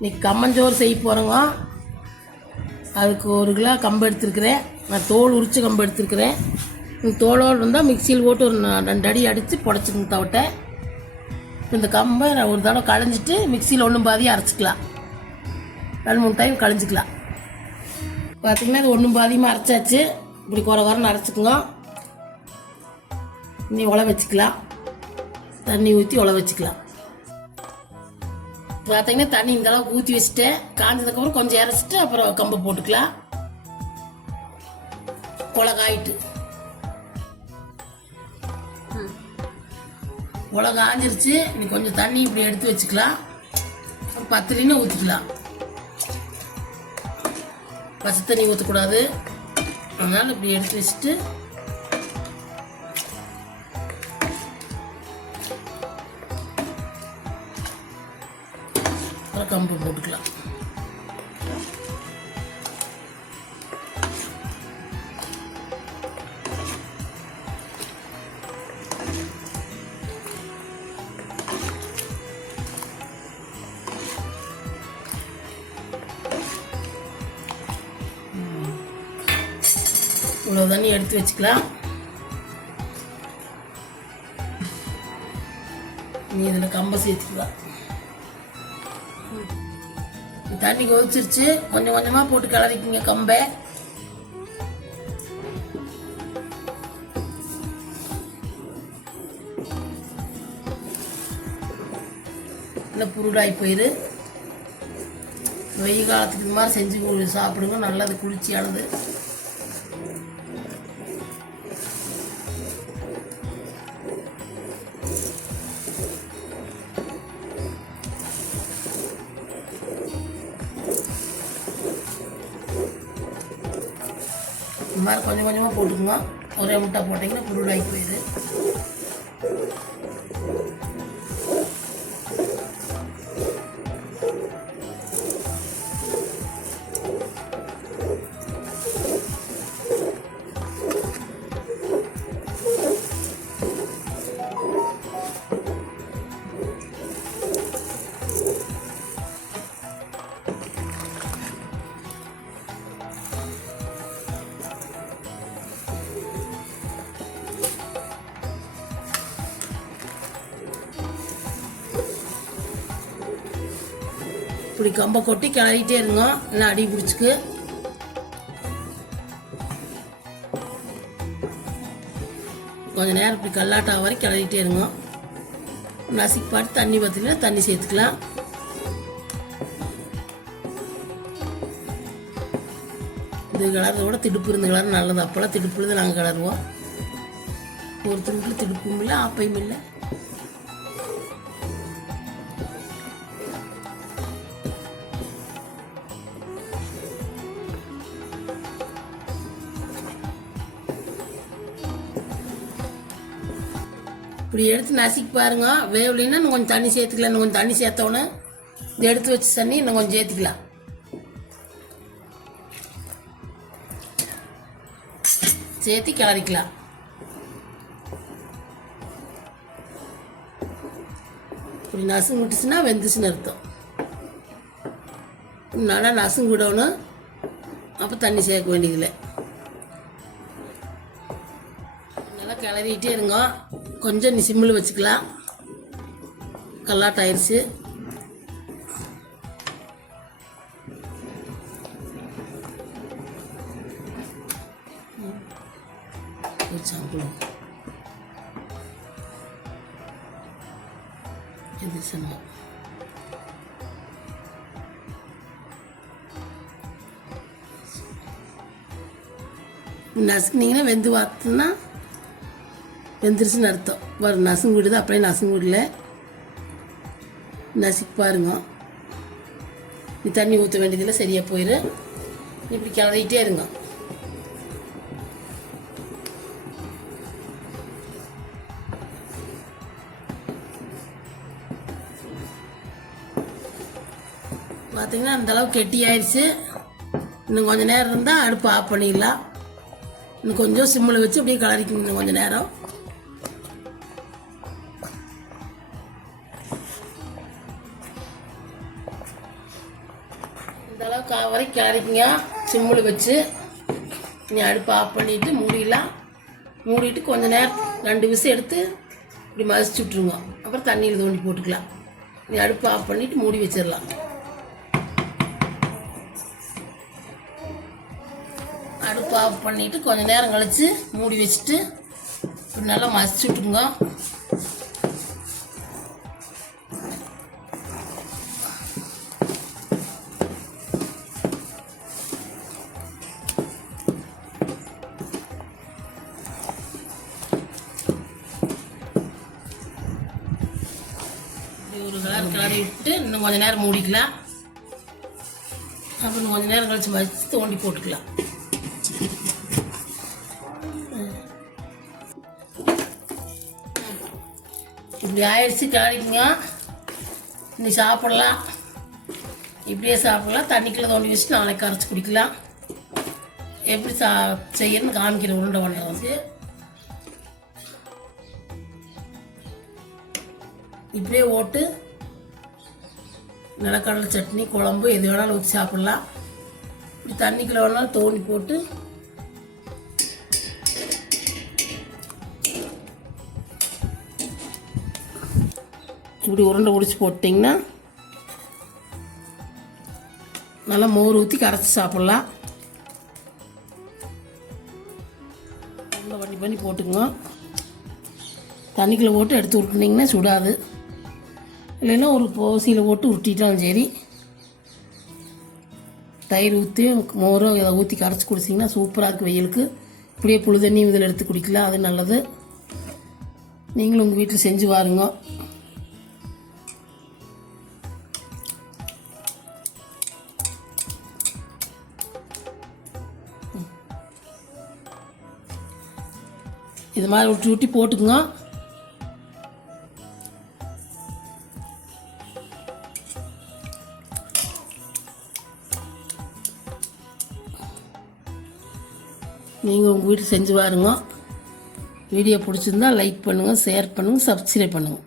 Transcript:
இன்றைக்கி கம்மஞ்சோறு செய்ய போகிறோங்க. அதுக்கு 1 கிலோ கம்பு எடுத்துருக்கிறேன். நான் தோல் உரித்து கம்பு எடுத்துருக்கிறேன். இந்த தோலோடு இருந்தால் மிக்சியில் போட்டு ஒரு 2 அடி அடித்து புடச்சிக்கங்க தவிட்ட. இந்த கம்பை நான் ஒரு தடவை களைஞ்சிட்டு மிக்சியில் ஒன்றும் பாதியாக அரைச்சிக்கலாம். 2-3 டைம் களைஞ்சிக்கலாம். பார்த்திங்கன்னா இது ஒன்றும் பாதியமாக அரைச்சாச்சு. இப்படி குறைன்னு அரைச்சிக்குங்க. இன்னி உழ வச்சுக்கலாம். தண்ணி ஊற்றி உழ வச்சுக்கலாம். பார்த்தீங்கன்னா தண்ணி இந்த அளவுக்கு ஊற்றி வச்சுட்டேன். காஞ்சதுக்கப்புறம் கொஞ்சம் இறச்சிட்டு அப்புறம் கம்பை போட்டுக்கலாம். உலகாயிட்டு உலகாஞ்சிருச்சு. இன்னைக்கு கொஞ்சம் தண்ணி இப்படி எடுத்து வச்சுக்கலாம். ஒரு 10 லிட்டர் ஊற்றிக்கலாம். பச்சை தண்ணி ஊற்றக்கூடாது. அதனால் இப்படி எடுத்து வச்சுட்டு கம்பு போட்டுக்கலாம். இவ்வளோ தண்ணி எடுத்து வச்சுக்கலாம். நீ இதில் கம்பை சேர்த்துக்கலாம். தண்ணி கொதிச்சிருச்சு. கொஞ்சம் கொஞ்சமாக போட்டு கிளறிக்குங்க கம்பை. இல்லை புருடாகி போயிரு. வெயில் காலத்துக்கு இந்த மாதிரி செஞ்சு சாப்பிடுங்க. நல்லது, குளிர்ச்சியானது. இந்த மாதிரி கொஞ்சம் கொஞ்சமாக போட்டுக்குங்க. ஒரே முட்டை போட்டிங்கன்னா புருடாகி போயிடுது. இப்படி கம்பை கொட்டி கிளறிட்டே இருங்க. இல்லை அடி பிடிச்சிக்கு. கொஞ்சம் நேரம் இப்படி கல்லாட்டா வரைக்கும் கிளறிட்டே இருங்க. நசுக்கி பாட்டு தண்ணி பற்றினா தண்ணி சேர்த்துக்கலாம். இது கிளறத விட திடுப்பு இருந்த கிளறு நல்லது. அப்போல்லாம் திடுப்பு இருந்து நாங்கள் கிளறுவோம். ஒருத்தருக்கு திடுப்பும் இல்லை, ஆப்பையும் இல்லை. இப்படி எடுத்து நசுக்கி பாருங்க. வேவலின்னா இன்னும் கொஞ்சம் தண்ணி சேர்த்துக்கலாம். இன்னும் கொஞ்சம் தண்ணி சேர்த்தோன்னு இது எடுத்து வச்சு தண்ணி இன்னும் கொஞ்சம் சேர்த்துக்கலாம். சேர்த்து கிளறிக்கலாம். இப்படி நசுங்க விட்டுச்சுன்னா வெந்துச்சுன்னு அர்த்தம். நல்லா நசுங்க விடணும். அப்போ தண்ணி சேர்க்க வேண்டியதில்லை. நல்லா கிளறிட்டே இருங்க. கொஞ்சம் நீ சிம்மில் வச்சுக்கலாம். கல்லாட்டாயிருச்சு. இது சொன்ன நசுக்குனீங்கன்னா வெந்து வாத்துன்னா வெந்துருச்சுன்னு அர்த்தம். வர நசுங்க விடுது. அப்படியே நசுங்க விடல. நசுக்கி பாருங்க. நீ தண்ணி ஊற்ற வேண்டியதில்லை. சரியாக போயிடு. இப்படி கிளறிட்டே இருங்க. பார்த்தீங்கன்னா அந்தளவுக்கு கெட்டி ஆயிடுச்சு. இன்னும் கொஞ்சம் நேரம் இருந்தால் அடுப்பு ஆஃப் பண்ணிடலாம். இன்னும் கொஞ்சம் சிம்மில் வச்சு அப்படியே கிளறிக்கணும். இன்னும் கொஞ்சம் நேரம். இந்த அளவுக்கு வரைக்கும் கிளறிக்குங்க சிம்மில் வச்சு. நீ அடுப்பு ஆஃப் பண்ணிவிட்டு மூடிட்டு கொஞ்சம் நேரம் 2 விசில் எடுத்து இப்படி மதிச்சு விட்ருங்க. அப்புறம் தண்ணியில் தோண்டி போட்டுக்கலாம். நீ அடுப்பு ஆஃப் பண்ணிவிட்டு மூடி வச்சிடலாம். அடுப்பு ஆஃப் பண்ணிவிட்டு கொஞ்சம் நேரம் கழித்து மூடி வச்சுட்டு இப்படி நல்லா மதிச்சு விட்ருங்க. ஒரு கலர் கிளறி விட்டு இன்னும் கொஞ்சம் நேரம் மூடிக்கலாம். அப்புறம் கொஞ்சம் நேரம் கழிச்சு வச்சு தோண்டி போட்டுக்கலாம். இப்படி ஆயிடுச்சு கிளறிக்குங்க. இன்னைக்கு சாப்பிடலாம். இப்படியே சாப்பிடலாம். தண்ணிக்குள்ளே தோண்டி வச்சு நாளைக்கு கரைச்சி குடிக்கலாம். எப்படி செய்யணும்னு காமிக்கிற உருண்டை பண்ணுறது. இப்படியே ஓட்டு நிலக்கடலை சட்னி குழம்பு எது வேணாலும் ஊற்றி சாப்பிட்லாம். இப்படி தண்ணிக்குள்ள வேணாலும் தோண்டி போட்டு இப்படி உருண்டை உடிச்சு போட்டிங்கன்னா நல்லா மோர் ஊற்றி கரைச்சி சாப்பிட்லாம். உருண்டை பண்ணி போட்டுக்குங்க. தண்ணிக்குள்ளே போட்டு எடுத்து உருட்டினீங்கன்னா சுடாது. இல்லைன்னா ஒரு போசியில் போட்டு உருட்டிட்டாலும் சரி. தயிர் ஊற்றி மோரும் இதை ஊற்றி கரைச்சி குடிச்சிங்கன்னா சூப்பராக இருக்குது வெயிலுக்கு. இப்படியே புழு தண்ணி இதில் எடுத்து குடிக்கலாம். அது நல்லது. நீங்களும் உங்கள் வீட்டில் செஞ்சு பாருங்க. இது மாதிரி ஊட்டி போட்டுக்குங்க. நீங்கள் உங்கள் வீட்டில் செஞ்சு பாருங்க. வீடியோ பிடிச்சிருந்தா லைக் பண்ணுங்கள், ஷேர் பண்ணுங்கள், சப்ஸ்கிரைப் பண்ணுங்கள்.